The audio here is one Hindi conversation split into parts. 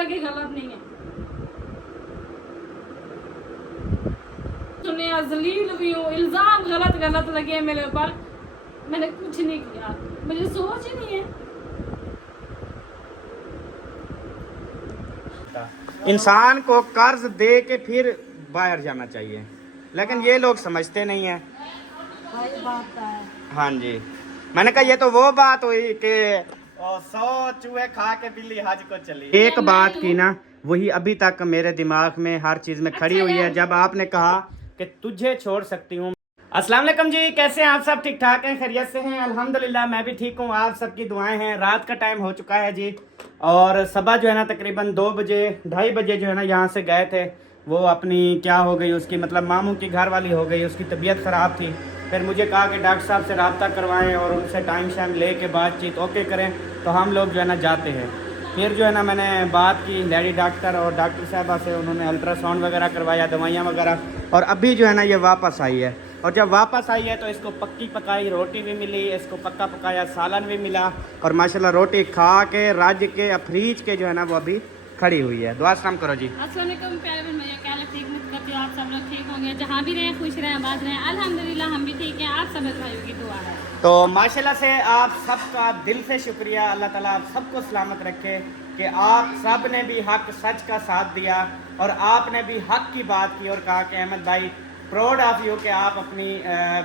लगे गलत नहीं है। सुने जलील भी हूँ, इल्जाम गलत गलत लगे मेरे ऊपर, मैंने कुछ नहीं किया, मुझे सोच ही नहीं है। इंसान को कर्ज दे के फिर बाहर जाना चाहिए, लेकिन ये लोग समझते नहीं है। हाँ जी, मैंने कहा ये तो वो बात हुई कि 100 चूहे खा के बिल्ली हज को चली। एक बात की ना, वही अभी तक मेरे दिमाग में हर चीज में खड़ी हुई है, जब आपने कहा कि तुझे छोड़ सकती हूँ। अस्सलाम वालेकुम जी, कैसे हैं आप सब? ठीक ठाक हैं, खैरियत से हैं? अल्हम्दुलिल्लाह मैं भी ठीक हूँ, आप सबकी दुआएं हैं। रात का टाइम हो चुका है जी, और सुबह जो है ना तकरीबन 2 बजे 2:30 बजे जो है ना यहाँ से गए थे। वो अपनी क्या हो गई उसकी, मतलब मामू की घर वाली हो गई, उसकी तबीयत ख़राब थी। फिर मुझे कहा कि डॉक्टर साहब से रब्ता करवाएं और उनसे टाइम शाइम ले के बातचीत ओके करें तो हम लोग जो है ना जाते हैं। फिर जो है ना मैंने बात की लेडी डॉक्टर और डॉक्टर साहबा से, उन्होंने अल्ट्रासाउंड वगैरह करवाया, दवाइयाँ वगैरह, और अभी जो है ना ये वापस आई है। और जब वापस आई है तो इसको पक्की पकाई रोटी भी मिली, इसको पक्का पकाया सालन भी मिला, और माशाल्लाह रोटी खा के रज के अफरीज के जो है ना वो अभी खड़ी हुई है। दुआ सलाम करो जी। अस्सलाम वालेकुम प्यारे बहन भैया, क्या ठीक करती हो आप सब लोग? ठीक होंगे, जहाँ भी रहें खुश रहें आबाद रहें। अल्हम्दुलिल्लाह हम भी ठीक हैं, आप सब भाइयों की दुआ है। तो माशाल्लाह से आप सबका दिल से शुक्रिया, अल्लाह ताला आप सबको सलामत रखे कि आप सब ने भी हक सच का साथ दिया और आपने भी हक की बात की और कहा कि अहमद भाई प्राउड ऑफ यू कि आप अपनी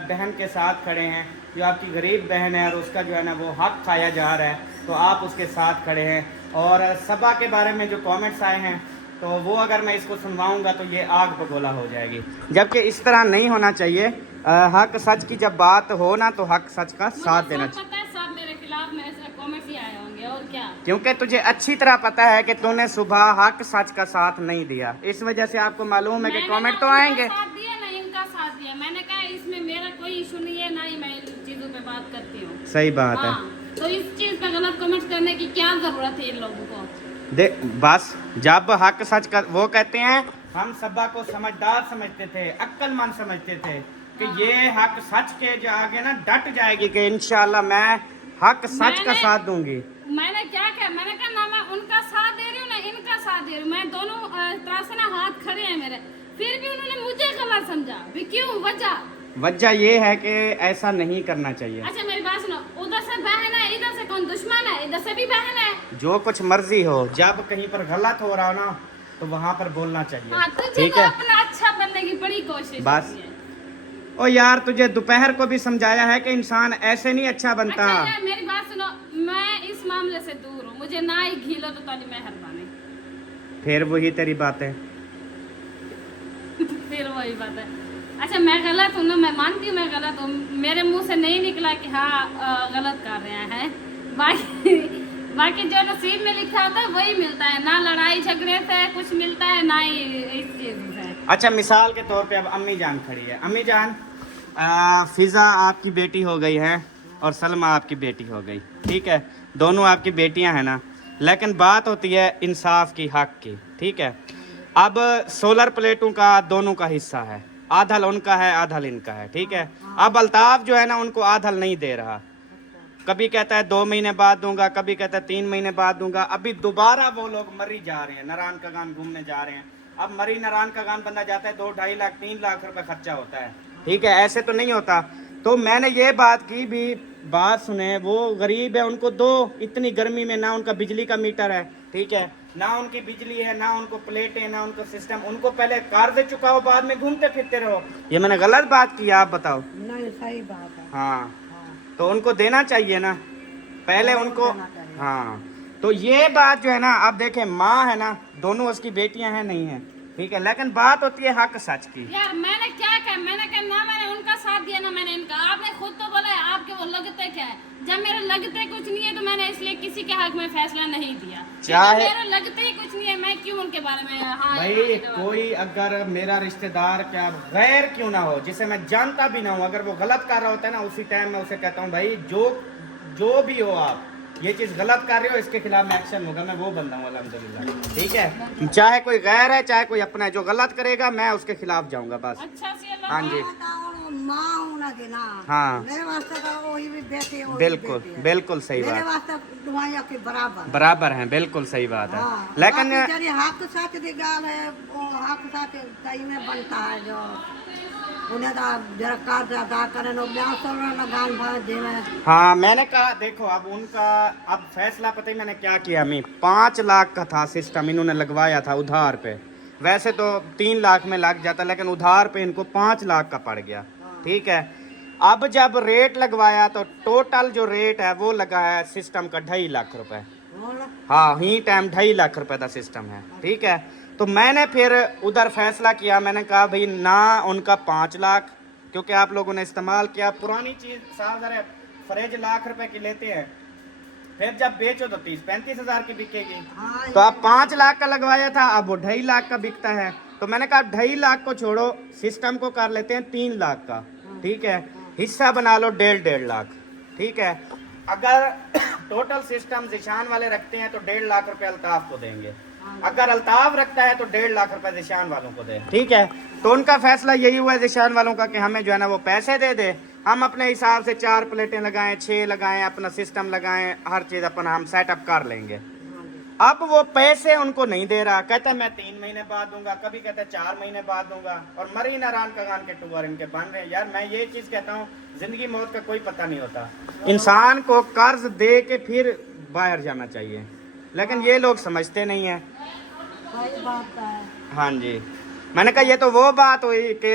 बहन के साथ खड़े हैं, जो आपकी गरीब बहन है और उसका जो है ना वो हक खाया जा रहा है, तो आप उसके साथ खड़े हैं। और सबा के बारे में जो कमेंट्स आए हैं तो वो अगर मैं इसको सुनवाऊंगा तो ये आग बगोला हो जाएगी, जबकि इस तरह नहीं होना चाहिए। हक सच की जब बात हो ना तो हक सच का साथ देना चाहिए। पता है सब मेरे खिलाफ मेरे कमेंट्स ही आए होंगे और क्या, क्योंकि तुझे अच्छी तरह पता है कि तूने सुबह हक सच का साथ नहीं दिया, इस वजह से आपको मालूम है कि कमेंट तो आएंगे। साथ दिया ना इनका साथ दिया, मैंने कहा इसमें मेरा कोई इशू नहीं है, ना ही मैं इन चीजों पे बात करती हूँ। सही बात है, तो इस चीज पे गलत कमेंट करने की क्या जरूरत है इन लोगों को? देख बस जब हक सच का, वो कहते हैं हम सबा को समझदार समझते थे, अक्लमंद समझते थे कि ये हक सच के जो आगे ना डट जाएगी कि इंशाल्लाह मैं हक सच का साथ दूंगी। मैंने क्या किया, मैंने कहा ना मैं उनका साथ दे रही हूँ ना इनका साथ दे रही हूँ, मैं दोनों तरह से ना हाथ खड़े हैं मेरे, फिर भी उन्होंने मुझे गलत समझा भी क्यों? वजह ये है कि ऐसा नहीं करना चाहिए। अच्छा मेरी बात सुनो, उधर से बहन है, इधर से कौन दुश्मन है? इधर से भी बहन है। जो कुछ मर्जी हो, जब कहीं पर गलत हो रहा हो ना तो वहाँ पर बोलना चाहिए। हाँ, ठीक है, अपना अच्छा बनने की बड़ी कोशिश बस। ओ यार तुझे दोपहर को भी समझाया है कि इंसान ऐसे नहीं अच्छा बनता। अच्छा यार, मेरी बात सुनो, मैं इस मामले से दूर हूँ, मुझे ना ही घीलो तो ताली मेहरबानी। फिर वही तेरी बात है। फिर वही बात है। अच्छा मैं गलत हूँ ना, मैं मानती हूँ मैं गलत हूँ, मेरे मुंह से नहीं निकला कि हाँ गलत कर रहे हैं। बाकी जो नसीब में लिखा होता है वही मिलता है, ना लड़ाई झगड़े से कुछ मिलता है ना ही इस चीज से। अच्छा मिसाल के तौर पे अब अम्मी जान खड़ी है। अम्मी जान, फिजा आपकी बेटी हो गई है और सलमा आपकी बेटी हो गई, ठीक है, दोनों आपकी बेटियां हैं ना, लेकिन बात होती है इंसाफ की, हक की, ठीक है। अब सोलर प्लेटों का दोनों का हिस्सा है, आधल उनका है आधल इनका है, ठीक है। अब अल्ताफ जो है ना उनको आधल नहीं दे रहा, कभी कहता है 2 महीने बाद दूंगा, कभी कहता है 3 महीने बाद दूंगा। अभी दोबारा वो लोग मरी जा रहे हैं, नारायण का गान घूमने जा रहे हैं। अब मरी नारायण का गान बंदा जाता है 2-2.5 लाख 3 लाख रुपए खर्चा होता है, ठीक है, ऐसे तो नहीं होता। तो मैंने ये बात की भी, बात सुने, वो गरीब है, उनको दो, इतनी गर्मी में ना उनका बिजली का मीटर है, ठीक है, ना उनकी बिजली है, ना उनको प्लेटें, ना उनको सिस्टम, उनको पहले कर्ज चुकाओ, बाद में घूमते फिरते रहो। ये मैंने गलत बात की, आप बताओ? नहीं सही बात है। हाँ, तो उनको देना चाहिए ना पहले उनको। हाँ, तो ये बात जो है ना, अब देखें माँ है ना, दोनों उसकी बेटियां हैं नहीं है, ठीक है, लेकिन बात होती है हक सच की। यार मैंने क्या कहा, मैंने कहा ना मैंने उनका साथ दिया ना मैंने इनका। आपने खुद तो बोला है आपके वो लगते क्या है, जब मेरे लगते कुछ नहीं है तो मैंने इसलिए किसी के हक में फैसला नहीं दिया। चाहे मेरे लगते ही कुछ नहीं है, मैं क्यों उनके बारे में भाई कोई अगर मेरा रिश्तेदार क्या गैर क्यों ना हो, जिसे मैं जानता भी ना हूँ, अगर वो गलत कर रहा होता है ना, उसी टाइम मैं उसे कहता हूँ भाई जो भी हो आप ये चीज गलत कर रहे हो, इसके खिलाफ में एक्शन होगा, मैं वो बंदा हूँ अल्हम्दुलिल्लाह, ठीक है। चाहे कोई गैर है चाहे कोई अपना है, जो गलत करेगा मैं उसके खिलाफ जाऊंगा बस। अच्छा हाँ जी। माँ हूँ ना कि ना। हाँ। मेरे वास्ते तो वही भी बेटी है, वही बिल्कुल बेटी है। बिल्कुल सही मेरे बात, वास्ते दुआया के बराबर। बराबर है, बिल्कुल सही बात है। हाँ, लेकिन बाकी जरी हक साथ दी गाल है, वो हक साथ सही में बनता है जो उन्हें तो जरा कार्य अदा करें लोग ब्याह सोलह लगान भाग देवे। हाँ, मैंने कहा देखो अब उनका अब फैसला पता ही मैंने क्या किया, मैं 5 लाख का था सिस्टम, इन्होंने लगवाया था उधार पे। वैसे तो 3 लाख में लग जाता, लेकिन उधार पे इनको 5 लाख का पड़ गया। ठीक है, अब जब रेट लगवाया तो टोटल जो रेट है वो लगा है सिस्टम का 2.5 लाख रुपए। हाँ, ही टाइम 2.5 लाख रुपए का सिस्टम है। ठीक है, तो मैंने फिर उधर फैसला किया, मैंने कहा भाई ना उनका 5 लाख, क्योंकि आप लोगों ने इस्तेमाल किया पुरानी चीज, 7,000 फ्रिज लाख रुपए की लेते हैं, फिर जब बेचो तो 30-35 हजार की बिकेगी। तो अब 5 लाख का लगवाया था, अब वो 2.5 लाख का बिकता है। तो मैंने कहा 2.5 लाख को छोड़ो, सिस्टम को कर लेते हैं 3 लाख का। ठीक है, हिस्सा बना लो 1.5 लाख। ठीक है, अगर टोटल सिस्टम जिशान वाले रखते हैं तो 1.5 लाख रुपए अल्ताफ को देंगे, अगर अल्ताफ रखता है तो 1.5 लाख रुपए जिशान वालों को दे। ठीक है, तो उनका फैसला यही हुआ जिशान वालों का कि हमें जो है ना वो पैसे दे दे, हम अपने हिसाब से 4 प्लेटें लगाएं, 6 लगाएं, अपना सिस्टम लगाएं, हर चीज अपन हम सेटअप कर लेंगे। अब वो पैसे उनको नहीं दे रहा, कहता है मैं 3 महीने बाद दूंगा, कभी कहता है 4 महीने बाद दूंगा, और मरी नारायण कगान के टूर इनके बन रहे हैं। यार मैं ये चीज कहता हूँ, जिंदगी मौत का कोई पता नहीं होता, इंसान को कर्ज दे के फिर बाहर जाना चाहिए, लेकिन ये लोग समझते नहीं है। सही बात है। हाँ जी, मैंने कहा ये तो वो बात हुई कि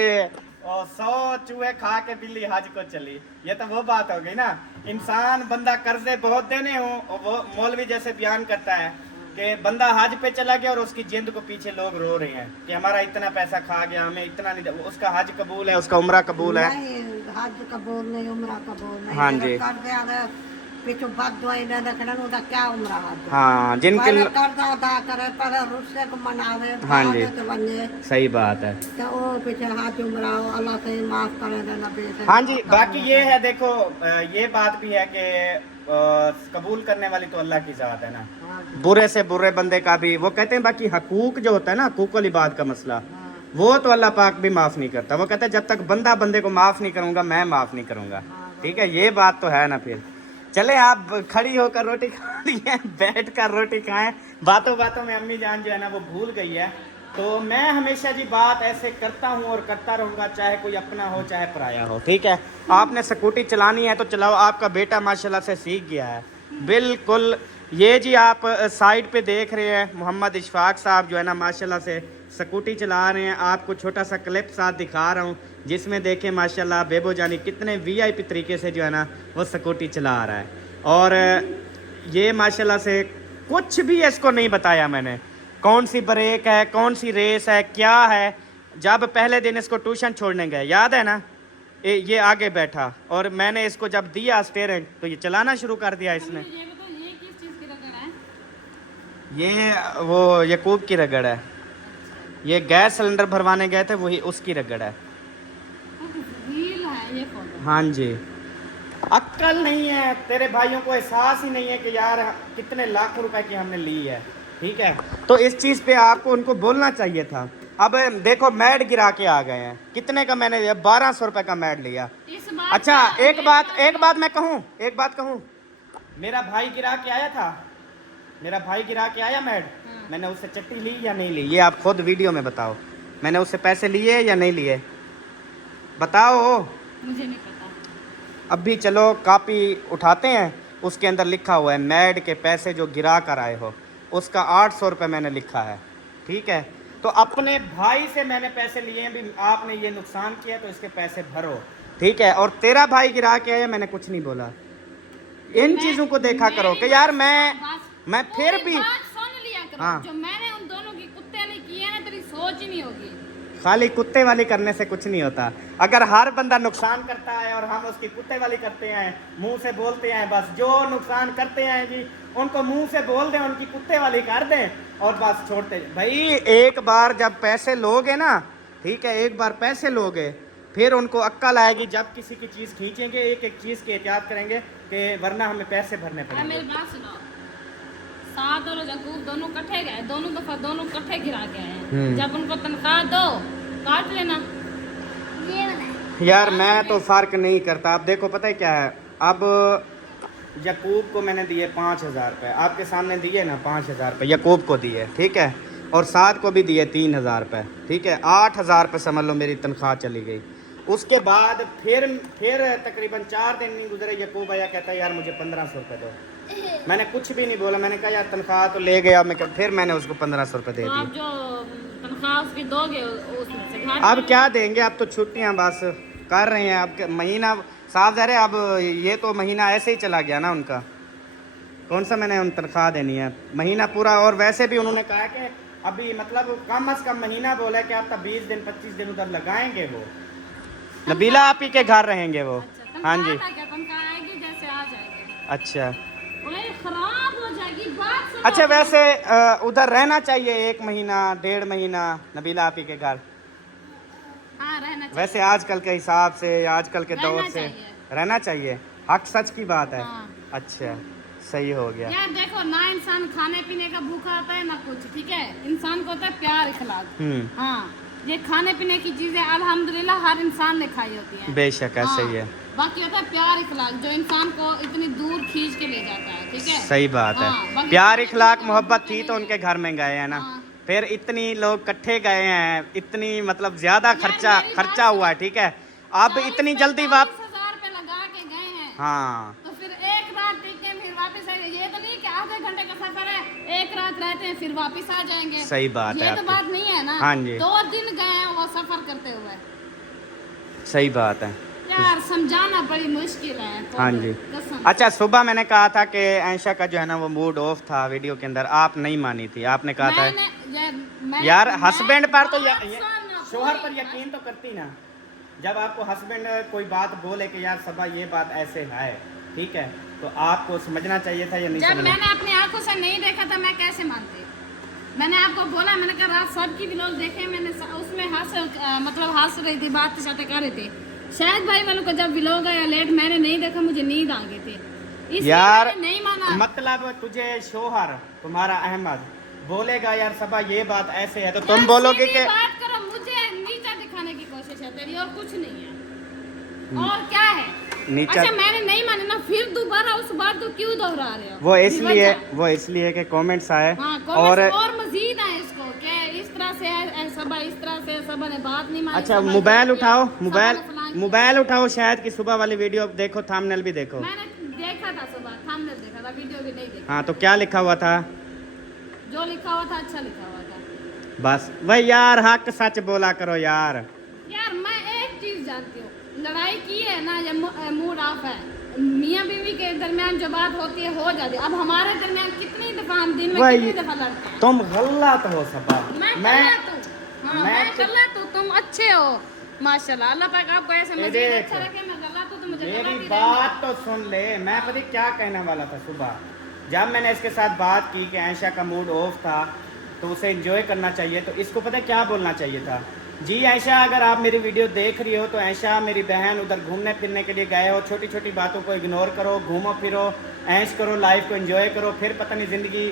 100 चूहे खा के बिल्ली हज को चली, ये तो वो बात हो गई ना। इंसान बंदा कर्जे बहुत देने हो, और वो मौलवी जैसे बयान करता है कि बंदा हज पे चला गया और उसकी जिंद को पीछे लोग रो रहे हैं कि हमारा इतना पैसा खा गया, हमें इतना नहीं, उसका हज कबूल है, उसका उम्रा कबूल है। नहीं, हज कबूल नहीं, उम्रा कबूल नहीं। हाँ जी। कर दे आगे पिछू बात दवाई न रखना, उनका क्या उम्रा हज। हाँ, जिनके पहले कर्जा अदा करे, पहले रुस्से को मनावे, हाँ जी, तो बने सही बात है। तो वो पीछे हज उम्रा हो, अल्लाह से माफ करे देना बेटे। हाँ जी, बाकी ये है देखो, ये बात भी है कि कबूल करने वाली तो अल्लाह की जात है ना, बुरे से बुरे बंदे का भी वो कहते हैं। बाकी हकूक जो होता है ना, हकूक वाली बात का मसला, वो तो अल्लाह पाक भी माफ नहीं करता। वो कहता है जब तक बंदा बंदे को माफ नहीं करूंगा, मैं माफ नहीं करूंगा। ठीक है, ये बात तो है ना। फिर चले, आप खड़ी होकर रोटी खा रही है, बैठ कर रोटी खाएं। बातों बातों में अम्मी जान जो है ना वो भूल गई है। तो मैं हमेशा जी बात ऐसे करता हूँ और करता रहूँगा, चाहे कोई अपना हो चाहे पराया हो। ठीक है, आपने स्कूटी चलानी है तो चलाओ, आपका बेटा माशाल्लाह से सीख गया है बिल्कुल। ये जी आप साइड पे देख रहे हैं, मोहम्मद इशफाक साहब जो है ना माशाल्लाह से स्कूटी चला रहे हैं। आपको छोटा सा क्लिप साथ दिखा रहा हूँ, जिसमें देखें माशाल्लाह बेबो जानी कितने वीआईपी तरीके से जो है ना वो स्कूटी चला रहा है। और ये माशाल्लाह से कुछ भी इसको नहीं बताया मैंने, कौन सी ब्रेक है, कौन सी रेस है, क्या है। जब पहले दिन इसको ट्यूशन छोड़ने गए, याद है ना, ये आगे बैठा और मैंने इसको जब दिया स्टीयरिंग तो ये चलाना शुरू कर दिया इसने। ये बताओ, ये किस चीज की रगड़ है? ये वो यकूब की रगड़ है, ये गैस सिलेंडर भरवाने गए थे, वही उसकी रगड़ है। रील है ये फोटो। हाँ जी, अक्ल नहीं है तेरे भाइयों को, एहसास ही नहीं है कि यार कितने लाख रुपए की हमने ली है। ठीक है, तो इस चीज़ पे आपको उनको बोलना चाहिए था। अब देखो मैड गिरा के आ गए हैं, कितने का मैंने लिया? 1200 रुपए का मैड लिया। इस बात अच्छा, का एक बात मैं कहूँ, एक बात कहूँ, मेरा भाई गिरा के आया था, मेरा भाई गिरा के आया मैड, मैंने उससे चट्टी ली या नहीं ली? ये आप खुद वीडियो में बताओ, मैंने उससे पैसे लिए या नहीं लिए? बताओ। मुझे नहीं पता। अभी चलो कॉपी उठाते हैं, उसके अंदर लिखा हुआ है मैड के पैसे जो गिरा कर आए हो, उसका 800 रुपये मैंने लिखा है। ठीक है, तो अपने भाई से मैंने पैसे लिए हैं, भी आपने ये नुकसान किया तो इसके पैसे भरो। ठीक है, और तेरा भाई गिरा के आया, मैंने कुछ नहीं बोला। इन चीज़ों को देखा करो कि यार मैं फिर भी बात सुन लिया करो। हाँ। जो मैंने उन दोनों की कुत्ते ने की है ना, तेरी सोच ही नहीं होगी। खाली कुत्ते वाली करने से कुछ नहीं होता। अगर हर बंदा नुकसान करता है और हम उसकी कुत्ते वाली करते हैं, मुंह से बोलते हैं, बस जो नुकसान करते हैं जी उनको मुंह से बोल दें, उनकी कुत्ते वाली कर दें और बस छोड़ते। भाई एक बार जब पैसे लोगे ना, ठीक है, एक बार पैसे लोगे फिर उनको अक्ल आएगी। जब किसी की चीज़ खींचेंगे, एक एक चीज़ की एहतियात करेंगे कि वरना हमें पैसे भरने अरे पड़ेंगे। मेरी बात सुनो, साथ और यकूब दोनों इकट्ठे गए, दोनों दफा दोनों इकट्ठे गिरा गए हैं। जब उनको तनख्वाह दो, काट लेना। यार मैं तो फ़र्क नहीं करता। अब देखो पता है क्या है, अब यकूब को मैंने दिए 5,000 रुपये, आपके सामने दिए ना 5,000 रुपये यकूब को दिए, ठीक है, और साद को भी दिए 3,000 रुपये, ठीक है, 8,000 रुपये समझ लो मेरी तनख्वाह चली गई। उसके बाद फिर तकरीबन 4 दिन नहीं गुजरे, यकूब आया कहता है यार मुझे 1,500 रुपये दो। मैंने कुछ भी नहीं बोला, मैंने कहा यार तनख्वाह तो ले गया मैं, फिर मैंने उसको 1,500 रुपये दे आप दिए। जो तनख्वाह उसकी दोगे उसमें से घर अब क्या देंगे, अब तो छुट्टियां बस कर रहे हैं, अब महीना साफ ज़ाहिर है, अब ये तो महीना ऐसे ही चला गया ना उनका, कौन सा मैंने उन तनख्वाह देनी है महीना पूरा। और वैसे भी उन्होंने कहा कि अभी मतलब कम अज़ कम महीना बोला है कि आप तब 20 दिन 25 दिन उधर लगाएंगे, वो नबीला आप ही के घर रहेंगे वो। हाँ जी, तनख्वाह आएगी जैसे आ जाएगी। अच्छा खराब हो जाएगी बात सुनो। अच्छा, वैसे उधर रहना चाहिए 1 महीना 1.5 महीना नबीला आप ही के घर, हाँ रहना चाहिए। वैसे आजकल के हिसाब से, आजकल के दौर से रहना चाहिए, हक सच की बात है। हाँ। अच्छा सही हो गया यार देखो ना, इंसान खाने पीने का भूखा होता है ना कुछ, ठीक है, इंसान को होता है प्यार इखलाक। हाँ, ये खाने पीने की चीजें अल्हम्दुलिल्लाह हर इंसान ने खाई होती है, बेशक है, सही है, बाकी होता है प्यार इखलाक जो इंसान को इतनी दूर खींच के ले जाता है, ठीक है। सही बात है। हाँ, प्यार इखलाक मोहब्बत थी तो उनके घर में गए हैं ना, हाँ। फिर इतनी लोग इकट्ठे गए हैं, इतनी मतलब ज्यादा खर्चा हुआ है, ठीक है, अब इतनी जल्दी 40,000 रुपए लगा के गए हैं, हाँ तो फिर एक रात टिके फिर वापस आए, ये तो नहीं कि आधे घंटे का सफर है, एक रात रहते हैं फिर वापस आ जाएंगे। सही बात है ये तो आपकी। बात नहीं है ना। हाँ जी। 2 दिन गए हैं वो सफर करते हुए। सही बात है यार समझाना बड़ी मुश्किल है। हाँ जी। कसम। अच्छा सुबह मैंने कहा था कि आयशा का जो है ना वो मूड ऑफ था वीडियो के अंदर, आप नहीं मानी थी, आपने कहा था यार हस्बैंड पर तो शोहर पर यकीन तो करती ना, जब आपको हस्बैंड कोई बात बोले कि यार सबा ये बात ऐसे है, ठीक है, तो आपको समझना चाहिए था या नहीं जब समझना? मैंने अपनी आंखों से नहीं देखा था मैं कैसे मानती। मैंने आपको बोला, मैंने कहा रात सबकी व्लॉग देखे, मैंने उसमें हंस रही थी, बात शातें कर रही थी। शायद भाई वालों को जब व्लॉग आया लेट, मैंने नहीं देखा, मुझे नींद आ गई थी, यार मैंने नहीं माना। मतलब तुझे शोहर तुम्हारा अहमद बोलेगा यार सबा ये बात ऐसे है, तो तुम बोलोगे कि बात करो, मुझे नीचा दिखाने की कोशिश है तेरी, और कुछ नहीं है। और क्या है नीचा? अच्छा मैंने नहीं माने ना, फिर दोबारा उस बात को क्यों दोहरा रहे हो? वो इसलिए कि कमेंट्स आए, हाँ, और मजीद आए इसको कि इस तरह से है सबा, इस तरह से सबा ने बात नहीं मानी। अच्छा सबा मोबाइल ने उठाओ, फलान मोबाइल उठाओ, शायद की सुबह वाली वीडियो देखो, थंबनेल भी देखो। मैंने देखा था सुबह, थंबनेल देखा था, वीडियो भी नहीं देखा। हाँ तो क्या लिखा हुआ था? जो लिखा हुआ था अच्छा लिखा हुआ था। बस वही यार, हक सच बोला करो यार। यार मैं एक चीज जानती हूँ, लड़ाई की है ना, ये मूड ऑफ है, मियाँ बीवी के दरमियान जो बात होती है हो जाती है। अब हमारे दरमियान कितनी दफा हम दिन में कितनी दफा लड़ते हैं। तुम गलत हो सबा, मैं गलत हूँ, तुम अच्छे हो माशाल्लाह, अल्लाह पाक आपको ऐसे मजीद अच्छा रखे। मैं गलत हूँ तो मुझे मेरी गलत ही बात तो सुन ले, मैं पता क्या कहने वाला था सुबह, जब मैंने इसके साथ बात की कि आयशा का मूड ऑफ था तो उसे एंजॉय करना चाहिए, तो इसको पता क्या बोलना चाहिए था? जी आयशा, अगर आप मेरी वीडियो देख रही हो तो आयशा मेरी बहन उधर घूमने फिरने के लिए गए हो, छोटी छोटी बातों को इग्नोर करो, घूमो फिरो, ऐश करो, लाइफ को एंजॉय करो, फिर पता नहीं ज़िंदगी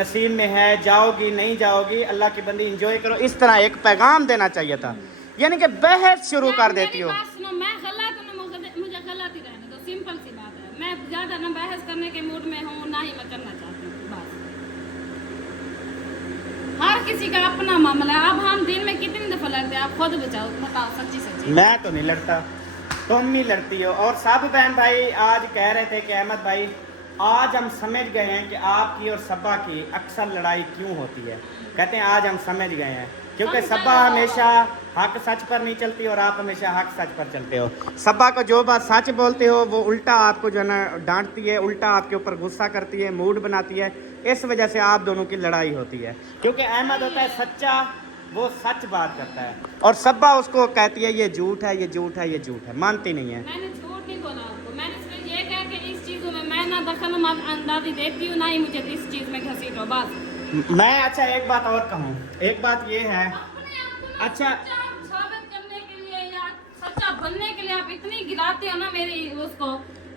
नसीब में है, जाओगी नहीं जाओगी, अल्लाह की बंदी एंजॉय करो। इस तरह एक पैगाम देना चाहिए था, यानी कि बहस शुरू कर देती हो। सुनो, मैं गलत हूँ, मुझे गलत ही रहने दो, सिंपल सी बात है। मैं ज़्यादा ना बहस करने के मूड में हूँ, ना ही मैं करना चाहती हूँ, बस। हर किसी का अपना मामला है। अब हम दिन में कितनी दफा लड़ते हैं, आप खुद बताओ सच्ची सच्ची। मैं तो नहीं लड़ता, तुम ही लड़ती हो। और सब बहन भाई आज कह रहे थे कि अहमद भाई आज हम समझ गए हैं कि आपकी और सब्बा की अक्सर लड़ाई क्यों होती है। कहते हैं आज हम समझ गए हैं, क्योंकि सब्बा हमेशा हक सच पर नहीं चलती और आप हमेशा हक सच पर चलते हो। सब्बा को जो बात सच बोलते हो वो उल्टा आपको जो है ना डांटती है, उल्टा आपके ऊपर गुस्सा करती है, मूड बनाती है। इस वजह से आप दोनों की लड़ाई होती है, क्योंकि अहमद होता है सच्चा, वो सच बात करता है, और सब्बा उसको कहती है ये झूठ है, ये झूठ है, ये झूठ है, मानती नहीं है। मैंने झूठ नहीं बोला आपको, मैंने सिर्फ ये कहा कि इस चीज़ों में मैं ना दखल अंदाजी देती हूँ, ना ही मुझे इस चीज़ में घसीटो, बस। मैं अच्छा एक बात और कहूँ, एक बात ये है, अच्छा साबित करने के लिए या सच्चा बनने के लिए आप इतनी गिराते हो ना मेरी उसको,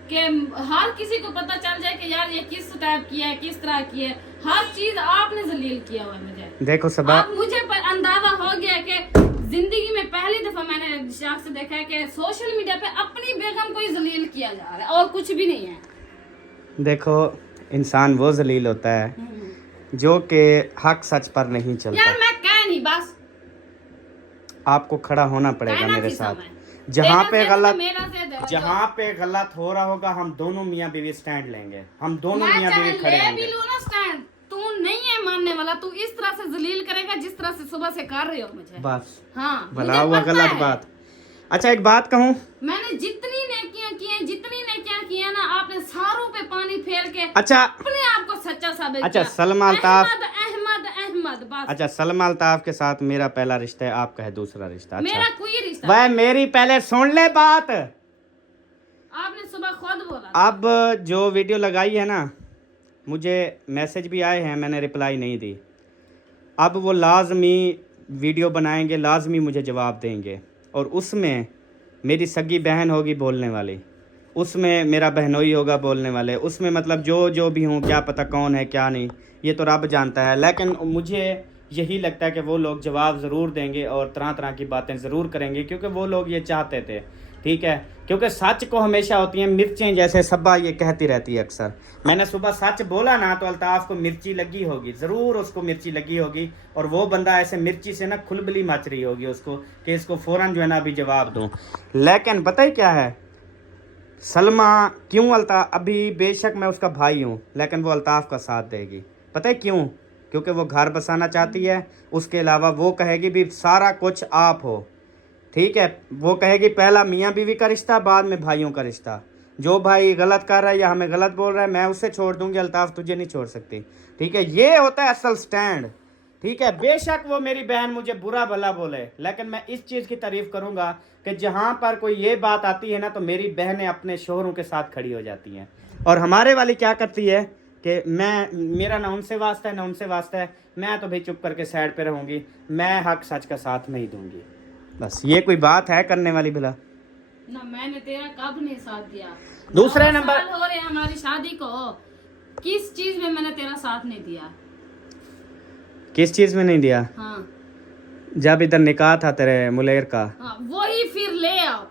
कि हर किसी को पता चल जाए कि यार ये किस टाइप की है, किस तरह की है। हर चीज आपने जलील किया हुआ है मुझे। देखो सबा, अब मुझे अंदाजा हो गया कि जिंदगी में पहली दफा मैंने शख्स देखा है कि सोशल मीडिया पे अपनी बेगम को ही जलील किया जा रहा है और कुछ भी नहीं है। देखो इंसान वो जलील होता है जो कि हक सच पर नहीं चलता। यार मैं कह नहीं, बस आपको खड़ा होना पड़ेगा कहना मेरे किस साथ। समय? जहाँ तेरा पे से गलत तो मेरा से दे दो। जहाँ पे गलत हो रहा होगा हम दोनों मियाँ बीवी स्टैंड लेंगे, हम दोनों मैं मियाँ चाहे बीवी खड़े ले भी होंगे। लूं ना स्टैंड, तू नहीं है मानने वाला, तू इस तरह से जलील करेगा जिस तरह से सुबह से कर रहे हो मुझे। बस हाँ भला मुझे हुआ पता गलत है। बात। अच्छा एक बात कहूँ, मैंने जितनी नेकियां की हैं, जितनी नेकियां की हैं ना, आपने सारों पे पानी फेर के अच्छा अपने आप को सच्चा साबित अच्छा किया। सलमा अल्ताफ अहमद बस। अच्छा सलमा अल्ताफ के साथ मेरा पहला रिश्ता है, आपका है दूसरा रिश्ता। मेरा अच्छा कोई रिश्ता वह मेरी पहले सुन ले बात। आपने सुबह खुद बोला। अब जो वीडियो लगाई है ना, मुझे मैसेज भी आए हैं, मैंने रिप्लाई नहीं दी। अब वो लाजमी वीडियो बनाएंगे, लाजमी मुझे जवाब देंगे, और उसमें मेरी सगी बहन होगी बोलने वाली, उसमें मेरा बहनोई होगा बोलने वाले, उसमें मतलब जो भी हूँ, क्या पता कौन है क्या नहीं, ये तो रब जानता है। लेकिन मुझे यही लगता है कि वो लोग जवाब ज़रूर देंगे और तरह तरह की बातें ज़रूर करेंगे, क्योंकि वो लोग ये चाहते थे। ठीक है, क्योंकि सच को हमेशा होती हैं मिर्चें, जैसे सब्बा ये कहती रहती है अक्सर। मैंने सुबह सच बोला ना तो अल्ताफ़ को मिर्ची लगी होगी, ज़रूर उसको मिर्ची लगी होगी, और वो बंदा ऐसे मिर्ची से ना खुलबली मच रही होगी उसको कि इसको फ़ौरन जो है ना अभी जवाब दूँ। लेकिन पता ही क्या है, सलमा क्यों अभी बेशक मैं उसका भाई हूँ, लेकिन वो अल्ताफ़ का साथ देगी। पता है क्यों? क्योंकि वो घर बसाना चाहती है। उसके अलावा वो कहेगी भी सारा कुछ आप हो। ठीक है, वो कहेगी पहला मियाँ बीवी का रिश्ता, बाद में भाइयों का रिश्ता। जो भाई गलत कर रहा है या हमें गलत बोल रहा है, मैं उससे छोड़ दूंगी, अल्ताफ़ तुझे नहीं छोड़ सकती। ठीक है, ये होता है असल स्टैंड। ठीक है, बेशक वो मेरी बहन मुझे बुरा भला बोले, लेकिन मैं इस चीज़ की तारीफ़ करूंगा कि जहाँ पर कोई ये बात आती है ना, तो मेरी बहनें अपने शोहरों के साथ खड़ी हो जाती हैं। और हमारे वाली क्या करती है कि मेरा ना उनसे वास्ता है ना उनसे वास्ता है, मैं तो भाई चुप करके साइड पे रहूँगी, मैं हक सच का साथ नहीं दूंगी। बस ये कोई बात है करने वाली भला? ना मैंने तेरा कब नहीं साथ दिया। दूसरे 9 नंबर साल हो रहे हैं हमारी शादी को, किस चीज में मैंने तेरा साथ नहीं दिया? किस चीज़ में नहीं दिया? हाँ जब इधर निकाह था तेरे मुलेर का, हाँ, वही फिर ले आओ।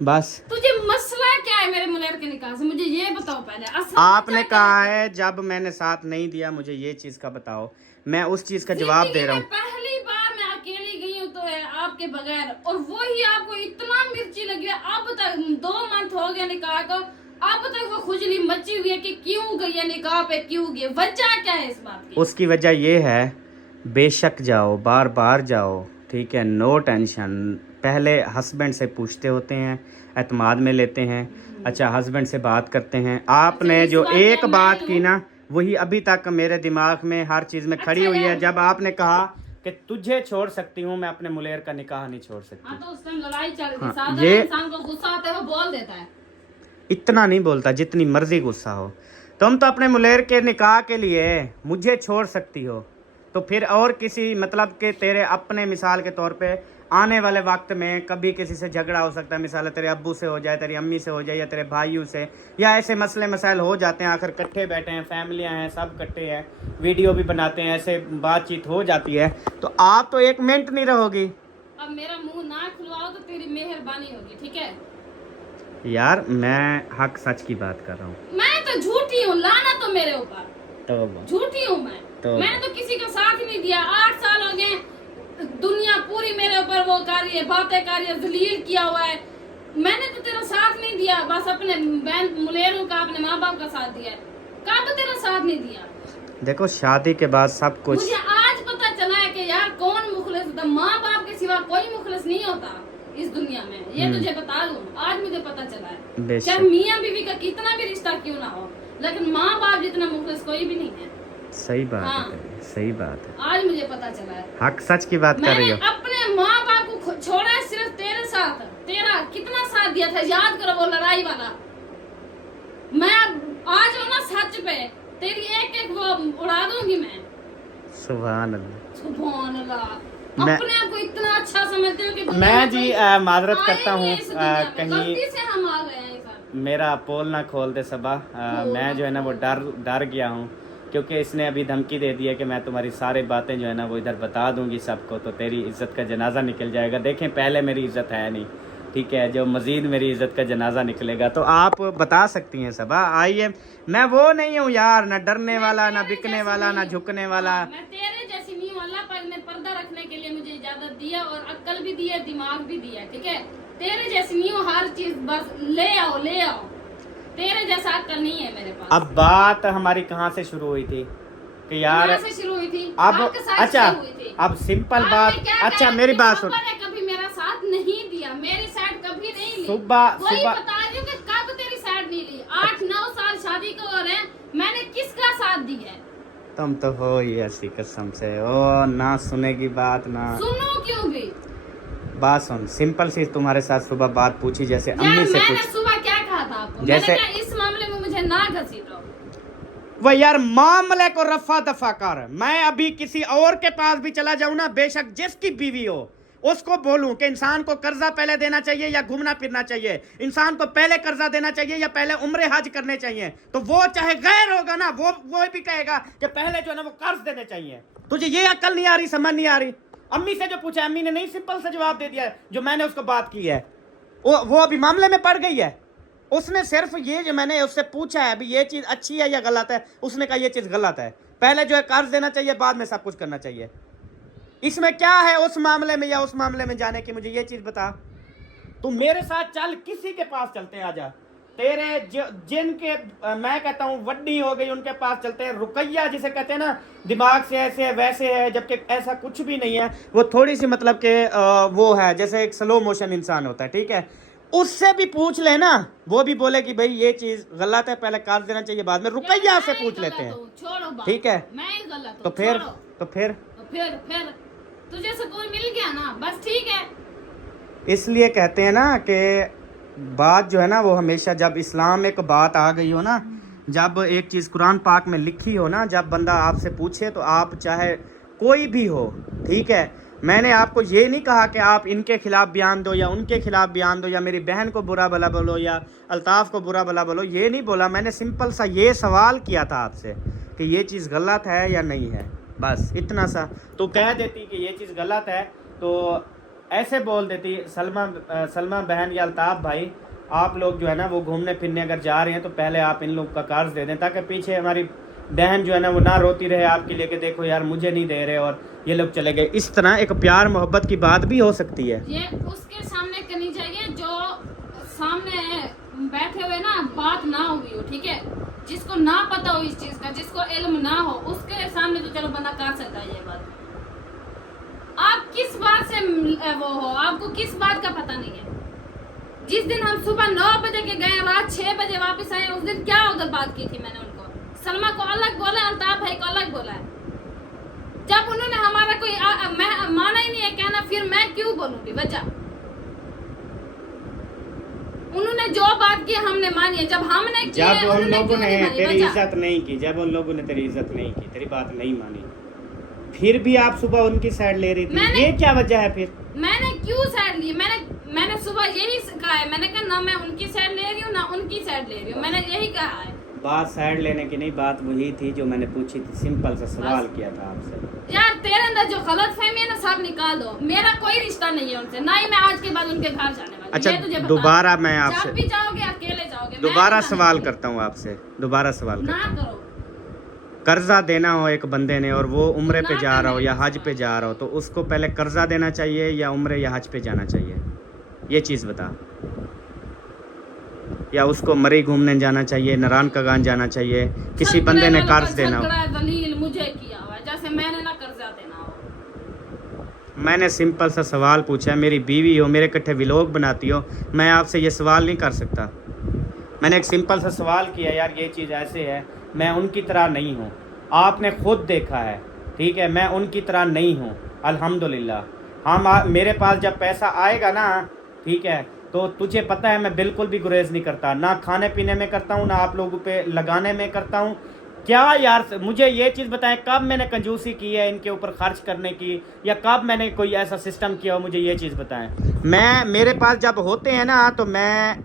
बस तुझे मसला क्या है मेरे मुलेर के निकाह से, मुझे ये बताओ पहले। असल आपने कहा है जब मैंने साथ नहीं दिया, मुझे ये चीज़ का बताओ, मैं उस चीज़ का जवाब दे रहा हूँ। पहली बार मैं अकेली गई हूँ तो है आपके बगैर, और वही आपको इतना मिर्ची लगी है। अब तक 2 मंथ हो गए निकाह को, अब तक वो खुजली मची हुई है कि क्यों गई है निकाह पे, क्यों गई, वजह क्या है इस बात की? उसकी वजह ये है, बेशक जाओ, बार बार जाओ, ठीक है, नो टेंशन। पहले हस्बैंड से पूछते होते हैं, एतमाद में लेते हैं, अच्छा हस्बैंड से बात करते हैं। आपने जो एक बात की ना, वही अभी तक मेरे दिमाग में हर चीज़ में खड़ी हुई है। जब आपने कहा कि तुझे छोड़ सकती हूँ, मैं अपने मुलेर का निकाह नहीं छोड़ सकती। हाँ, तो उस टाइम लड़ाई चल रही हाँ, थी। साधारण ये इंसान को गुस्सा आता है वो बोल देता है। इतना नहीं बोलता जितनी मर्जी गुस्सा हो। तुम तो अपने मुलेर के निकाह के लिए मुझे छोड़ सकती हो, तो फिर और किसी मतलब के तेरे अपने मिसाल के तौर पे आने वाले वक्त में कभी किसी से झगड़ा हो सकता है, मिसाल तेरे अब्बू से हो जाए, तेरी अम्मी से हो जाए, या तेरे भाइयों से, या ऐसे मसले मसाइल हो जाते हैं। आखिर इकट्ठे बैठे हैं, फैमिलियां हैं, सब इकट्ठे हैं, वीडियो भी बनाते हैं, ऐसे बातचीत हो जाती है, तो आप तो 1 मिनट नहीं रहोगी। अब मेरा मुंह ना खुलवाओ तो तेरी मेहरबानी होगी, ठीक है? यार मैं हक सच की बात कर रहा हूँ। मैं तो झूठी हूँ, लाना तो मेरे ऊपर, तो झूठी हूँ मैं। मैंने तो किसी का साथ ही नहीं दिया। 8 साल हो गए, दुनिया पूरी मेरे ऊपर वो कर रही है, बातें कर रही है, जलील किया हुआ है। मैंने तो तेरा साथ नहीं दिया, बस अपने बहन मुलेरों का, अपने माँ बाप का साथ दिया। कब तेरा साथ नहीं दिया? देखो शादी के बाद सब कुछ मुझे आज पता चला है कि यार कौन मुखलिस होता। माँ बाप के सिवा कोई मुखलिस नहीं होता इस दुनिया में, ये तुझे बता दूं, आज मुझे पता चला है। चाहे मियाँ बीवी का कितना भी रिश्ता क्यों ना हो, लेकिन माँ बाप जितना मुखलिस कोई भी नहीं है। सही बात हाँ। है, सही बात है। आज मुझे पता चला है। हक सच की बात कर रही हो। मैंने अपने माँ बाप को छोड़ा है सिर्फ तेरे साथ। तेरा कितना साथ दिया था, याद करो वो लड़ाई वाला। मैं आ जाऊँ ना सच पे, तेरी एक वो उड़ा दूंगी मैं। सुभान अल्लाह, सुभान अल्लाह। मैं- अपने आप को इतना अच्छा समझते हो कि मैं जी माजरत आए करता ही हूँ, इस दुनिया में। कहीं गलती से हम आ गए हैं सर। मेरा पोल ना खोल दे सबा। मैं जो है ना वो डर गया हूँ। क्योंकि इसने अभी धमकी दे दी है कि मैं तुम्हारी सारी बातें जो है ना वो इधर बता दूंगी सबको, तो तेरी इज़्ज़त का जनाजा निकल जाएगा। देखें पहले मेरी इज़्ज़त है नहीं, ठीक है, जो मज़ीद मेरी इज़्ज़त का जनाजा निकलेगा तो आप बता सकती हैं सब। आइए, मैं वो नहीं हूँ यार, ना डरने वाला, ना बिकने वाला, ना झुकने वाला। मैं तेरे जैसी नहीं हूँ। अल्लाह पाक ने पर्दा रखने के लिए मुझे इजाजत दिया और अक्ल भी दी है, दिमाग भी दिया, ठीक है। तेरे जैसी नहीं हूँ, हर चीज बस ले आओ ले आओ। तेरे जैसा अक्ल नहीं है मेरे पास। अब बात हमारी कहाँ से शुरू हुई थी कि यार कहाँ से शुरू हुई थी? अब आपके साथ अच्छा शुरू हुई थी। अब सिंपल आपने बात, क्या अच्छा कहा मेरी कि बात सुन। सुबह ने कभी मेरा साथ नहीं दिया, मेरी साइड कभी नहीं ली। सुबह वही बता रही हूँ कि कब तेरी साइड नहीं ली। 8-9 साल शादी को हो रहे हैं, मैंने किसका साथ दिया है? तुम तो हो ही ऐसी कसम से, ओ ना सुनेगी बात ना। सुनो क्यों भी? बात सुन, सिंपल सी तुम्हारे साथ सुबह बात पूछी जैसे यार अम्मी से मैंने पूछ। सुबह क्या कहा था आपको? जैसे- मैंने कहा इस मामले में मुझे ना घसीटो। वह यार मामले को रफा दफा कर। मैं अभी किसी और के पास भी चला जाऊं ना, बेशक जिसकी बीवी हो, उसको बोलूं कि इंसान को कर्जा पहले देना चाहिए या घूमना फिरना चाहिए, इंसान को पहले कर्जा देना चाहिए या पहले उम्रे हज करने चाहिए, तो वो चाहे गैर होगा ना, वो भी कहेगा कि पहले जो है ना वो कर्ज देने चाहिए। तुझे ये अकल नहीं आ रही, समझ नहीं आ रही। अम्मी से जो पूछा, अम्मी ने नहीं सिंपल से जवाब दे दिया है, जो मैंने उसको बात की है वो अभी मामले में पड़ गई है। उसने सिर्फ ये जो मैंने उससे पूछा है अभी ये चीज़ अच्छी है या गलत है, उसने कहा ये चीज़ गलत है, पहले जो है कर्ज देना चाहिए, बाद में सब कुछ करना चाहिए। इसमें क्या है उस मामले में या उस मामले में जाने की, मुझे ये चीज़ बता। तू मेरे साथ चल, किसी के पास चलते हैं, आजा। तेरे जिनके मैं कहता हूँ वड्डी हो गई उनके पास चलते हैं। रुकैया जिसे कहते हैं ना, दिमाग से ऐसे है वैसे है, जबकि ऐसा कुछ भी नहीं है। वो थोड़ी सी मतलब कि वो है जैसे एक स्लो मोशन इंसान होता है, ठीक है। उससे भी पूछ ले ना, वो भी बोले कि भाई ये चीज गलत है, पहले कर्ज देना चाहिए, बाद में रुकैया से पूछ लेते हैं, छोड़ो बात। ठीक है। मैं ही गलत हूँ, तो फिर छोड़ो। तो फिर फिर तुझे सुकून मिल गया ना, बस ठीक है। इसलिए कहते हैं ना कि बात जो है ना वो हमेशा, जब इस्लाम में एक बात आ गई हो ना, जब एक चीज़ कुरान पाक में लिखी हो ना, जब बंदा आपसे पूछे तो आप चाहे कोई भी हो, ठीक है। मैंने आपको ये नहीं कहा कि आप इनके खिलाफ बयान दो या उनके खिलाफ बयान दो या मेरी बहन को बुरा भला बोलो या अल्ताफ़ को बुरा भला बोलो, ये नहीं बोला। मैंने सिंपल सा ये सवाल किया था आपसे कि ये चीज़ गलत है या नहीं है, बस इतना सा। तो कह देती कि ये चीज़ गलत है तो ऐसे बोल देती, सलमा बहन या अल्ताफ़ भाई, आप लोग जो है ना वो घूमने फिरने अगर जा रहे हैं तो पहले आप इन लोग का कर्ज दे दें, ताकि पीछे हमारी बहन जो है ना वो ना रोती रहे आपके लिए कि देखो यार मुझे नहीं दे रहे और ये लोग चले गए। इस तरह एक प्यार मोहब्बत की बात भी हो सकती है। ये उसके सामने करनी चाहिए जो सामने बैठे हुए ना बात ना हुई हो, ठीक है। जिसको ना पता हो इस चीज का, जिसको इल्म ना हो, उसके सामने तो चलो बंदा कर सकता है ये बात। आप किस बात से वो हो, आपको किस बात का पता नहीं है। जिस दिन हम सुबह 9 बजे के गए, रात 6 बजे वापस आए, उस दिन क्या उधर बात की थी मैंने उनको। सलमा को अलग बोला, अल्ताफ भाई को अलग बोला है। जब उन्होंने हमारा कोई मैं माना ही नहीं है कहना, फिर मैं क्यों बोलूंगी वजह। उन्होंने जो बात की हमने मानी है, जब हमने की है, जब उन उन्होंने लोगों क्यों ने नहीं मानी तेरी वजह। इज्जत नहीं की, जब उन लोगों ने तेरी इज्जत नहीं की, तेरी बात नहीं मानी, फिर भी आप सुबह उनकी साइड ले रही थी, ये क्या वजह है फिर? मैंने क्यों साइड ली? मैंने सुबह यही कहा है, मैंने कहा ना मैं उनकी साइड ले रही हूँ ना उनकी साइड ले रही हूँ, मैंने यही कहा है। बात साइड लेने की नहीं, बात वही थी जो मैंने पूछी थी, सिंपल सा सवाल किया था आपसे। यार तेरे अंदर जो गलत फहमी है ना सब निकाल दो। मेरा कोई रिश्ता नहीं है उनसे, ना ही मैं आज के बाद उनके घर जाने वाली। अच्छा, मैं तुझे बता दोबारा मैं जब आपसे भी जाओगे अकेले जाओगे। दोबारा मैं सवाल नहीं करता हूँ आपसे, दोबारा सवाल ना करता हूँ। करो। कर्जा देना हो एक बंदे ने और वो उम्रे पे ना जा रहा हो करने या का हज पे जा रहा हो, तो उसको पहले कर्जा देना चाहिए या उम्रे या हज पे जाना चाहिए, ये चीज़ बता। या उसको मरी घूमने जाना चाहिए, नारायण कगान जाना चाहिए, किसी बंदे ने कर्ज देना हो। दलील मुझे किया हुआ है, जैसे मैंने ना कर्जा देना हो। मैंने सिंपल सा सवाल पूछा है, मेरी बीवी हो, मेरे कट्ठे व्लॉग बनाती हो, मैं आपसे ये सवाल नहीं कर सकता। मैंने एक सिंपल सा सवाल किया, यार ये चीज़ ऐसे है, मैं उनकी तरह नहीं हूँ, आपने खुद देखा है, ठीक है, मैं उनकी तरह नहीं हूँ अल्हम्दुलिल्लाह। मेरे पास जब पैसा आएगा ना, ठीक है, तो तुझे पता है मैं बिल्कुल भी गुरेज नहीं करता, ना खाने पीने में करता हूँ, ना आप लोगों पे लगाने में करता हूँ। क्या यार, मुझे ये चीज़ बताएं, कब मैंने कंजूसी की है इनके ऊपर खर्च करने की, या कब मैंने कोई ऐसा सिस्टम किया हो, मुझे ये चीज़ बताएं। मेरे पास जब होते हैं ना तो मैं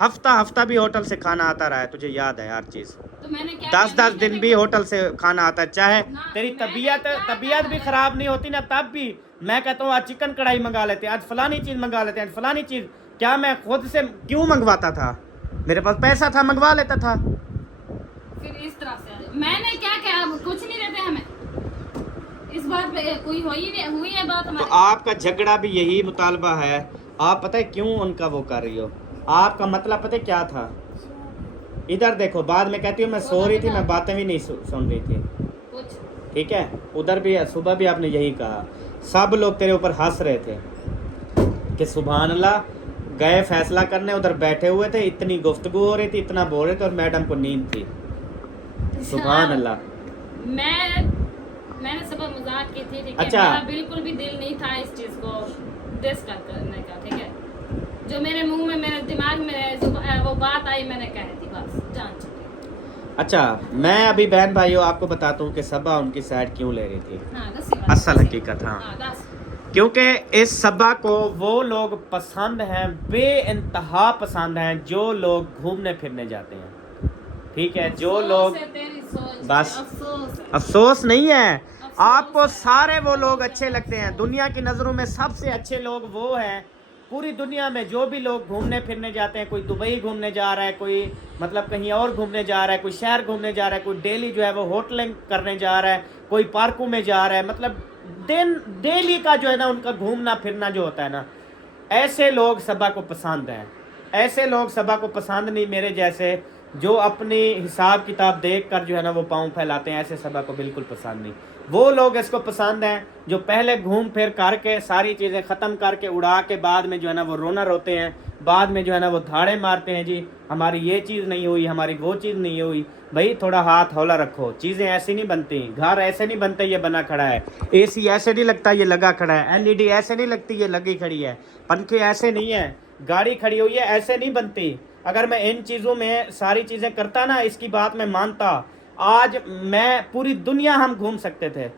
हफ्ता हफ्ता भी होटल से खाना आता रहा है, तुझे याद है हर चीज। तो मैंने क्या 10-10 दिन भी होटल से खाना आता है, चाहे ना, तेरी मैंने तबीयत क्या तबीयत भी कहा? खराब नहीं होती ना, तब भी मैं कहता हूँ आज चिकन कढ़ाई मंगा लेते, आज फलानी चीज मंगा लेते, आज फलानी चीज। क्या मैं खुद से क्यों मंगवाता था? मेरे पास पैसा था, मंगवा लेता था। फिर इस तरह से मैंने क्या किया? कुछ नहीं देते हमें। इस बात पे कोई हुई है बात तो हमारी। आपका झगड़ा भी यही मुतालबा है। आप पता है क्यों उनका वो कर रही हो? आपका मतलब पता है क्या था? इधर देखो, बाद में कहती हूँ मैं सो रही थी, मैं बातें भी नहीं सुन रही थी, कुछ ठीक है। उधर भी सुबह भी आपने यही कहा, सब लोग तेरे ऊपर हंस रहे थे कि सुभान अल्लाह, गए फैसला करने, उधर बैठे हुए थे, इतनी गुफ्तगू हो रही थी, इतना बोल रहे थे, और मैडम को नींद थी। सुभान अल्लाह। मैंने सब मजाक की थी, ठीक है। अच्छा। मेरा बिल्कुल भी दिल नहीं था इस चीज को डिस्कस करने का, ठीक है। जो मेरे मुंह में, मेरे दिमाग में वो बात आई, मैंने कह दी, बस जान चुकी। अच्छा, मैं अभी बहन भाइयों आपको बताता हूँ कि सबा उनकी साइड क्यों ले रही थी। हाँ, दसी बात, असल दसी। हकीकत, हाँ। हाँ, दस। क्योंकि इस सबा को वो लोग पसंद हैं, बेइंतहा पसंद हैं, जो लोग घूमने फिरने जाते हैं, ठीक है। जो अफसोस लोग है तेरी सोच बस पे, अफसोस है। अफसोस नहीं है, अफसोस आपको है। सारे वो लोग अच्छे लगते हैं। दुनिया की नज़रों में सबसे अच्छे लोग वो हैं पूरी दुनिया में। जो भी लोग घूमने फिरने जाते हैं, कोई दुबई घूमने जा रहा है, कोई मतलब कहीं और घूमने जा रहा है, कोई शहर घूमने जा रहा है, कोई डेली जो है वो होटलिंग करने जा रहा है, कोई पार्कों में जा रहा है, मतलब डेली का जो है ना उनका घूमना फिरना जो होता है ना, ऐसे लोग सबा को पसंद हैं। ऐसे लोग सबा को पसंद नहीं, मेरे जैसे जो अपनी हिसाब किताब देख कर जो है ना वो पाँव फैलाते हैं, ऐसे सबा को बिल्कुल पसंद नहीं। वो लोग इसको पसंद हैं जो पहले घूम फिर करके सारी चीज़ें ख़त्म करके उड़ा के बाद में जो है ना वो रोना रोते हैं, बाद में जो है ना वो धाड़े मारते हैं, जी हमारी ये चीज़ नहीं हुई, हमारी वो चीज़ नहीं हुई। भाई थोड़ा हाथ हौला रखो, चीज़ें ऐसी नहीं बनती, घर ऐसे नहीं बनते ये बना खड़ा है, AC ऐसे नहीं लगता ये लगा खड़ा है, LED ऐसे नहीं लगती ये लगी खड़ी है, पंखे ऐसे नहीं है, गाड़ी खड़ी हुई है ऐसे नहीं बनती। अगर मैं इन चीज़ों में सारी चीज़ें करता ना, इसकी बात मैं मानता, आज मैं पूरी दुनिया हम घूम सकते थे,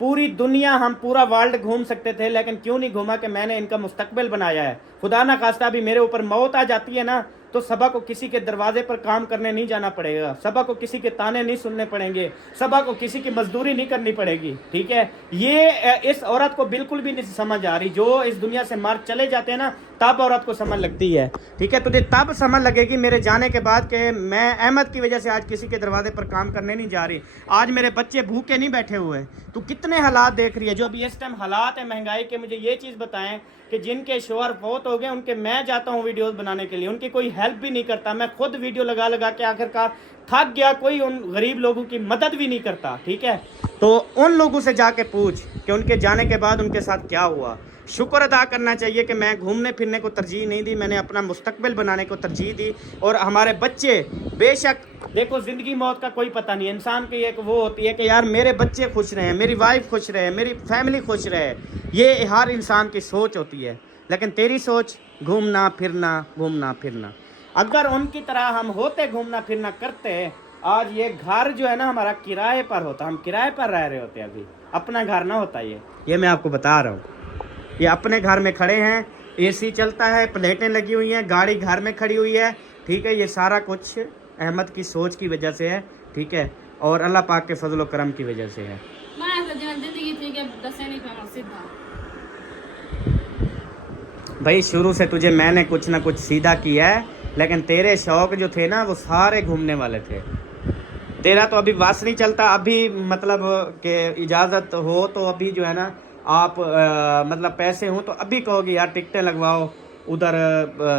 पूरी दुनिया हम पूरा वर्ल्ड घूम सकते थे। लेकिन क्यों नहीं घूमा? कि मैंने इनका मुस्तकबिल बनाया है। खुदा ना खास्ता अभी मेरे ऊपर मौत आ जाती है ना, तो सबा को किसी के दरवाजे पर काम करने नहीं जाना पड़ेगा, सबा को किसी के ताने नहीं सुनने पड़ेंगे, सबा को किसी की मजदूरी नहीं करनी पड़ेगी, ठीक है। ये इस औरत को बिल्कुल भी नहीं समझ आ रही। जो इस दुनिया से मार चले जाते हैं ना, तब औरत को समझ लगती है, ठीक है। तुझे तब समझ लगेगी मेरे जाने के बाद कि मैं अहमद की वजह से आज किसी के दरवाजे पर काम करने नहीं जा रही। आज मेरे बच्चे भूखे नहीं बैठे हुए। तू कितने हालात देख रही है, जो अभी इस टाइम हालात है महंगाई के। मुझे ये चीज़ बताएं कि जिनके शोहर फौत हो गए, उनके मैं जाता हूँ वीडियोस बनाने के लिए, उनकी कोई हेल्प भी नहीं करता। मैं खुद वीडियो लगा लगा के आखिरकार थक गया, कोई उन गरीब लोगों की मदद भी नहीं करता, ठीक है। तो उन लोगों से जाके पूछ कि उनके जाने के बाद उनके साथ क्या हुआ। शुक्र अदा करना चाहिए कि मैं घूमने फिरने को तरजीह नहीं दी, मैंने अपना मुस्तकबिल बनाने को तरजीह दी। और हमारे बच्चे, बेशक देखो ज़िंदगी मौत का कोई पता नहीं, इंसान की एक वो होती है कि यार मेरे बच्चे खुश रहें, मेरी वाइफ खुश रहे, मेरी फैमिली खुश रहे, ये हर इंसान की सोच होती है। लेकिन तेरी सोच घूमना फिरना, घूमना फिरना। अगर उनकी तरह हम होते, घूमना फिरना करते, आज ये घर जो है ना हमारा किराए पर होता, हम किराए पर रह रहे होते, अभी अपना घर ना होता। ये मैं आपको बता रहा हूँ। ये अपने घर में खड़े हैं, AC चलता है, प्लेटें लगी हुई हैं, गाड़ी घर में खड़ी हुई है, ठीक है। ये सारा कुछ अहमद की सोच की वजह से है, ठीक है, और अल्लाह पाक के फजल व करम की वजह से है। जिंदगी थी कि दसे नहीं पाना सीधा। भाई शुरू से तुझे मैंने कुछ ना कुछ सीधा किया है, लेकिन तेरे शौक जो थे ना वो सारे घूमने वाले थे। तेरा तो अभी वास नहीं चलता। अभी मतलब कि इजाज़त हो तो अभी जो है ना आप मतलब पैसे हों तो अभी कहोगे यार टिकटें लगवाओ, उधर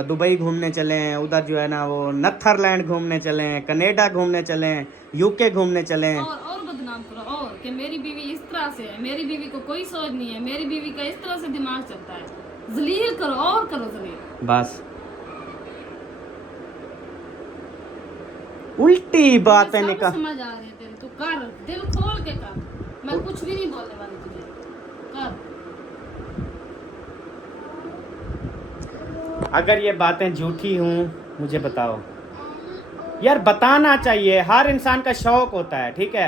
दुबई घूमने चलें, उधर जो है ना वो नथरलैंड घूमने चलें, कनाडा घूमने चलें, UK घूमने चलें। और बदनाम करो और कि मेरी बीवी इस तरह से है, मेरी बीवी को कोई सोच नहीं है, मेरी बीवी का इस तरह से दिमाग चलता है। जलील करो और करो जलील। बस उल्टी बातें सब निकाल। समझ आ रही है तेरी, तू कर, दिल खोल के कर। मैं कुछ भी नहीं बोलने वाली तुझे, कर। अगर ये बातें झूठी हूँ मुझे बताओ यार, बताना चाहिए। हर इंसान का शौक होता है, ठीक है।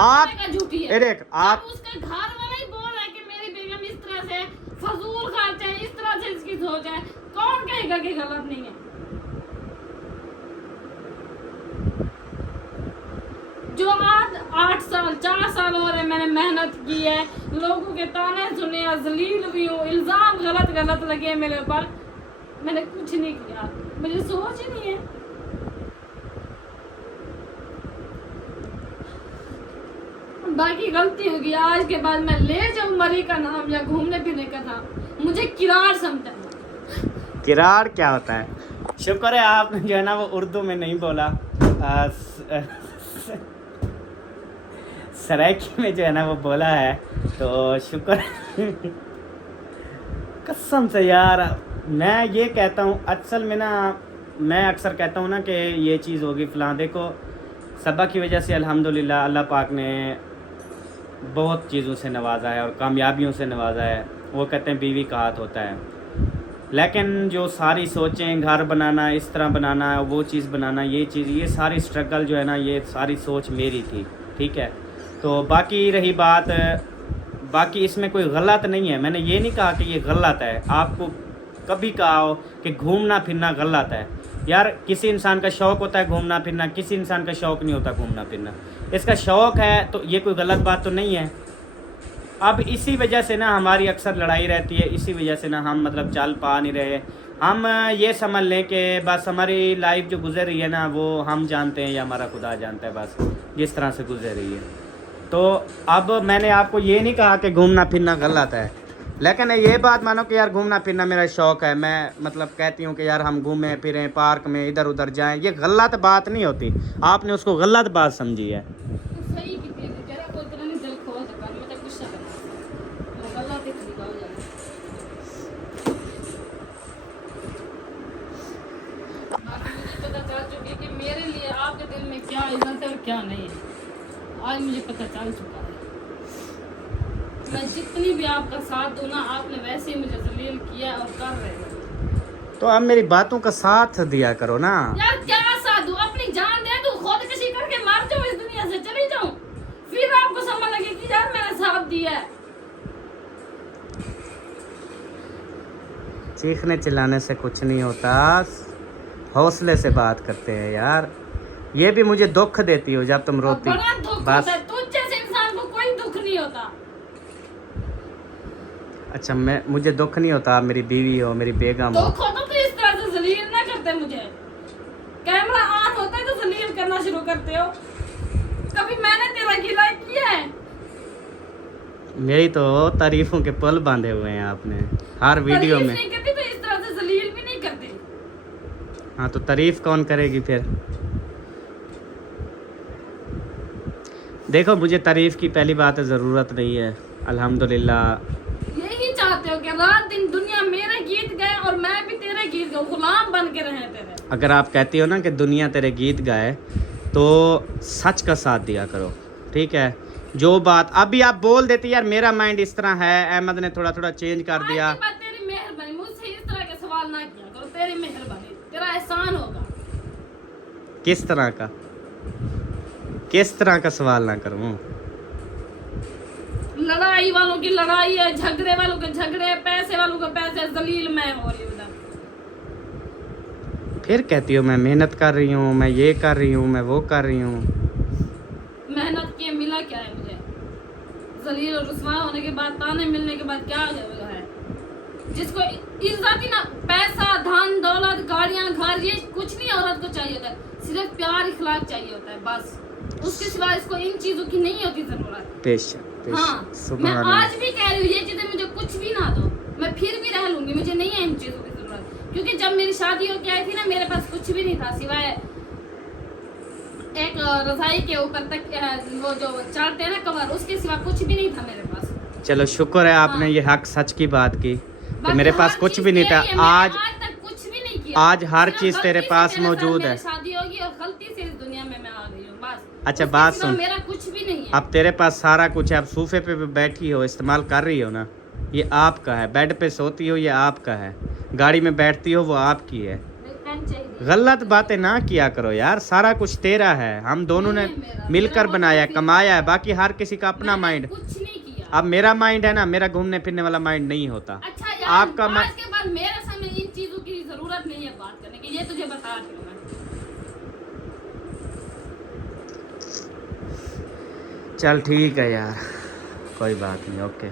आप झूठी है देख, आप उसका घर वाला ही बोल रहा है कि मेरी बेगम इस तरह से फजूल खर्च है, इस तरह से इसकी सोच है। कौन कहेगा कि गलत नहीं है? जो आज 8 साल 4 साल हो रहे मैंने मेहनत की है, लोगों के ताने सुने, जलील हुई हूँ, इल्जाम गलत लगे मेरे ऊपर, मैंने कुछ नहीं किया, मुझे सोच ही नहीं है। बाकी गलती होगी, आज के बाद मैं ले जाऊँ मरी का नाम या घूमने फिरने का नाम, मुझे किरार समझना। किरार क्या होता है? शुक्र है आपने जो है ना वो उर्दू में नहीं बोला, सराइकी में जो है ना वो बोला है, तो शुक्र कसम से यार मैं ये कहता हूँ, असल में ना मैं अक्सर कहता हूँ ना कि ये चीज़ होगी फ़लाँ। देखो सबा की वजह से अल्हम्दुलिल्लाह अल्लाह पाक ने बहुत चीज़ों से नवाजा है और कामयाबियों से नवाजा है। वो कहते हैं बीवी का हाथ होता है, लेकिन जो सारी सोचें, घर बनाना, इस तरह बनाना, वो चीज़ बनाना, ये चीज़, ये सारी स्ट्रगल जो है ना, ये सारी सोच मेरी थी, ठीक है। तो बाकी रही बात, बाकी इसमें कोई गलत नहीं है, मैंने ये नहीं कहा कि ये गलत है। आपको कभी कहा हो कि घूमना फिरना गलत है, यार किसी इंसान का शौक़ होता है घूमना फिरना, किसी इंसान का शौक़ नहीं होता घूमना फिरना। इसका शौक़ है तो ये कोई गलत बात तो नहीं है। अब इसी वजह से ना हमारी अक्सर लड़ाई रहती है, इसी वजह से ना हम मतलब चल पा नहीं रहे। हम ये समझ लें कि बस हमारी लाइफ जो गुजर रही है ना वो हम जानते हैं या हमारा खुदा जानता है, बस जिस तरह से गुजर रही है। तो अब मैंने आपको ये नहीं कहा कि घूमना फिरना गलत है, लेकिन ये बात मानो कि यार घूमना फिरना मेरा शौक़ है, मैं मतलब कहती हूँ कि यार हम घूमें फिरें पार्क में, इधर उधर जाएं, ये गलत बात नहीं होती। आपने उसको गलत बात समझी है। सही की थी तेरा कोई तरह नहीं दिल खोल सका, मैं तो गुस्सा करना गलत ही तरीका हो जाए। बाकी मुझे पता चल चुकी है कि मेरे लिए आपके दिल में क्या इज्जत है और क्या नहीं है, आज मुझे पता चल चुका है। मैं जितनी भी आपका साथ दूँ ना, आपने वैसे ही मुझे जलील किया और कर रहे हो। तो आप मेरी बातों का साथ दिया करो ना यार। क्या साथ दूँ? अपनी जान दे दूँ, खुदकुशी करके मर जाऊँ, इस दुनिया से चली जाऊँ, फिर आपको समझ लगे कि यार मैंने साथ दिया है। चीखने चिल्लाने से कुछ नहीं होता, हौसले से बात करते हैं यार। ये भी मुझे दुख देती हो जब तुम रोती। बड़ा दुख होता है, तुझ जैसे इंसान को कोई दुख नहीं होता। अच्छा मुझे दुख नहीं होता, आप मेरी बीवी हो, मेरी बेगम हो। दुख होता तो इस तरह से जलील ना करते मुझे। कैमरा ऑन होता है तो जलील करना शुरू करते हो। कभी मैंने तेरा गिला किया है? मेरी तो तारीफों के पल बांधे हुए हैं आपने हर वीडियो में। नहीं करती तो इस तरह से जलील भी नहीं करते। हाँ तो तारीफ कौन करेगी फिर? देखो मुझे तारीफ की पहली बात है ज़रूरत नहीं है, अल्हम्दुलिल्लाह। यही चाहते हो कि रात दिन दुनिया मेरे गीत गाए और मैं भी तेरे गीत गाऊं, गुलाम बन के रहे तेरे। अगर आप कहती हो ना कि दुनिया तेरे गीत गाए तो सच का साथ दिया करो, ठीक है। जो बात अभी आप बोल देती यार मेरा माइंड इस तरह है, अहमद ने थोड़ा थोड़ा चेंज कर दिया। तेरी मेहरबानी, मुझसे इस तरह के सवाल ना किया करो, तेरी मेहरबानी, तेरा एहसान होगा। किस तरह का? किस तरह का सवाल ना करूं? लड़ाई वालों की लड़ाई है, झगड़े वालों के झगड़े, पैसे वालों के पैसे, जलील मैं हो रही हूँ। फिर कहती हो मैं मेहनत कर रही हूँ, मैं ये कर रही हूँ, मैं वो कर रही हूँ। मेहनत किए मिला क्या है मुझे? जलील और रुसवा होने के बाद, ताने मिलने के बाद क्या है? जिसको इज्जत ही ना, पैसा, धन दौलत, गाड़ियाँ, घर, ये कुछ नहीं औरत को चाहिए होता है, सिर्फ प्यार इखलाक चाहिए होता है बस। उसके सिवा इसको इन चीजों की नहीं होती जरूरत। हाँ, मैं आज भी कह रही हूँ ये चीजें मुझे कुछ भी ना दो, मैं फिर भी रह लूंगी, मुझे नहीं है इन चीजों की जरूरत। क्योंकि जब मेरी शादी होके आई थी ना, मेरे पास कुछ भी नहीं था सिवाय एक रजाई के ऊपर तक वो जो चढ़ते हैं ना कवर, उसके सिवा कुछ भी नहीं था मेरे पास। चलो शुक्र है आपने ये हक सच की बात की कि मेरे पास कुछ भी नहीं था। आज तक कुछ भी नहीं किया। आज हर चीज तेरे पास मौजूद है। शादी होगी और गलती से इस दुनिया में मैं आ गई हूँ बस। अच्छा बात सुन, मेरा कुछ भी नहीं है। अब तेरे पास सारा कुछ है, अब सोफे पे बैठी हो, इस्तेमाल कर रही हो ना, ये आपका है। बेड पे सोती हो, ये आपका है। गाड़ी में बैठती हो, वो आपकी है। गलत बातें ना किया करो यार, सारा कुछ तेरा है, हम दोनों ने मिलकर बनाया, कमाया है। बाकी हर किसी का अपना माइंड। अब मेरा माइंड है ना, मेरा घूमने फिरने वाला माइंड नहीं होता। अच्छा यार, आपका आज के बाद मेरे सामने इन चीजों की जरूरत नहीं है बात करने की, ये तुझे बता रही हूं मैं। चल ठीक है यार, कोई बात नहीं, ओके।